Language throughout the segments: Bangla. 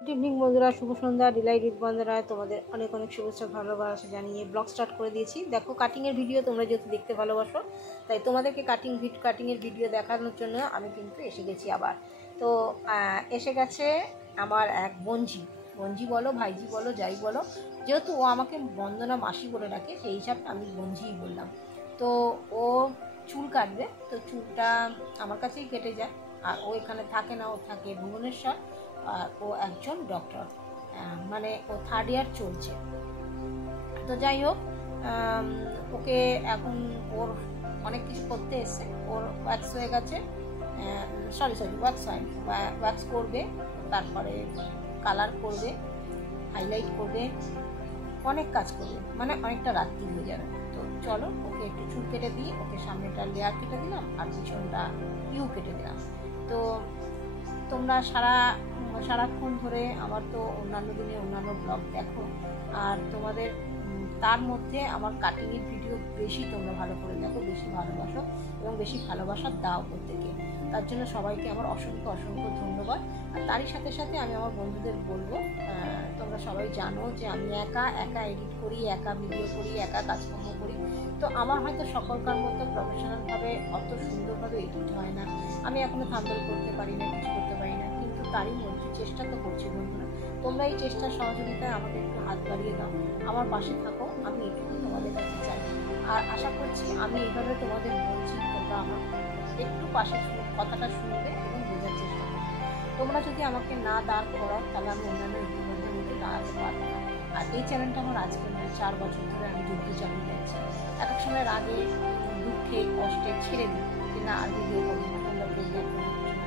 গুড ইভিনিং বন্ধুরা, শুভ সন্ধ্যা। ডিলাইট বন্ধুরা, তোমাদের অনেক অনেক শুভেচ্ছা ভালোবাসা জানিয়ে ব্লগ স্টার্ট করে দিয়েছি। দেখো, কাটিংয়ের ভিডিও তোমরা যেহেতু দেখতে ভালোবাসো, তাই তোমাদেরকে কাটিংয়ের ভিডিও দেখানোর জন্য আমি কিন্তু এসে গেছি আবার। তো এসে গেছে আমার এক বঞ্জি বলো, ভাইজি বলো, যাই বলো, যেহেতু ও আমাকে বন্দনা মাসি বলে ডাকে, সেই হিসাবে আমি বঞ্জিই বললাম। তো ও চুল কাটবে, তো চুলটা আমার কাছেই কেটে যায়। আর ও এখানে থাকে না, ও থাকে ভুবনেশ্বর। আর ও একজন ডক্টর, মানে ও 3rd ইয়ার চলছে। তো যাই হোক, ওকে এখন ওর অনেক কিছু করতে এসছে। ওর ওয়্যাক্স হয়ে গেছে, সরি ওয়্যাক্স হয়নি, ওয়্যাক্স করবে, তারপরে কালার করবে, হাইলাইট করবে, অনেক কাজ করবে, মানে অনেকটা রাত্রি হয়ে যাবে। তো চলো, ওকে একটু চুল কেটে দিই। ওকে সামনেটা লেয়ার কেটে দিলাম আর পিছনটা ইউ কেটে দিলাম। তো তোমরা সারাক্ষণ ধরে আমার তো অন্যান্য দিনে অন্যান্য ব্লগ দেখো, আর তোমাদের তার মধ্যে আমার কাটিংয়ের ভিডিও বেশি তোমরা ভালো করে দেখো, বেশি ভালোবাসো এবং বেশি ভালোবাসা দাও প্রত্যেকে। তার জন্য সবাইকে আমার অসংখ্য অসংখ্য ধন্যবাদ। আর তারই সাথে সাথে আমি আমার বন্ধুদের বলবো, তোমরা সবাই জানো যে আমি একা এডিট করি, একা ভিডিও করি, একা কাজকর্ম করি। তো আমার হয়তো সকলকার মতো প্রফেশনালভাবে অত সুন্দরভাবে এডিট হয় না, আমি এখনও থাম্বনেল করতে পারি না, কিছু করতে পারি না, কিন্তু তারই মধ্যে চেষ্টা তো করছি বন্ধুরা। তোমরা এই চেষ্টার সহযোগিতায় আমাকে একটু হাত বাড়িয়ে দাও, আমার পাশে থাকো, আমি এটুকু তোমাদের কাছে চাই। আর আশা করছি আমি এইভাবে তোমাদের বলছি, তোমরা আমার একটু পাশে কথাটা শুনবে এবং বোঝার চেষ্টা করবে। তোমরা যদি আমাকে না দাঁড় করাও, তাহলে আমি অন্যান্য ইউটিউবারদের মধ্যে দাঁড়াতে পারবো না। আর এই চ্যানেলটা আমার আজকে নয়, 4 বছর ধরে আমি যুদ্ধ চালিয়ে যাচ্ছি। এক এক সময় রাগে, দুঃখে, কষ্টে ছেড়ে দিই যে না, আর ভিডিও করবো না, তোমরা কেউ দেখো না, কিছু না।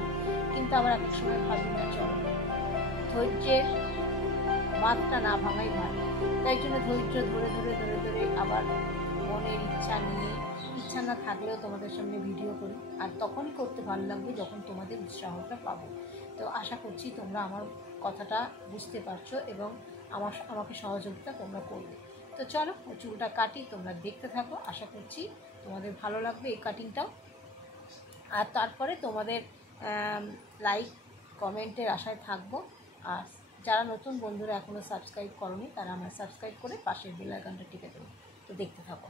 কিন্তু আবার এক এক সময় ভাবি না, চলো, ধৈর্যের বাঁধটা না ভাঙাই ভালো। তাই জন্য ধৈর্য ধরে ধরে ধরে ধরে আবার মনের ইচ্ছা না থাকলেও তোমাদের সামনে ভিডিও করি। আর তখনই করতে ভালো লাগবে যখন তোমাদের উৎসাহটা পাবো। তো আশা করছি তোমরা আমার কথাটা বুঝতে পারছো এবং আমাকে সহযোগিতা তোমরা করবে। তো চলো, চুলটা কাটি, তোমরা দেখতে থাকো। আশা করছি তোমাদের ভালো লাগবে এই কাটিংটাও। আর তারপরে তোমাদের লাইক কমেন্টের আশায় থাকবো। আর যারা নতুন বন্ধুরা এখনও সাবস্ক্রাইব করোনি, তারা আমার সাবস্ক্রাইব করে পাশের বেল আইকনটা টিপে দেবো। তো দেখতে থাকো।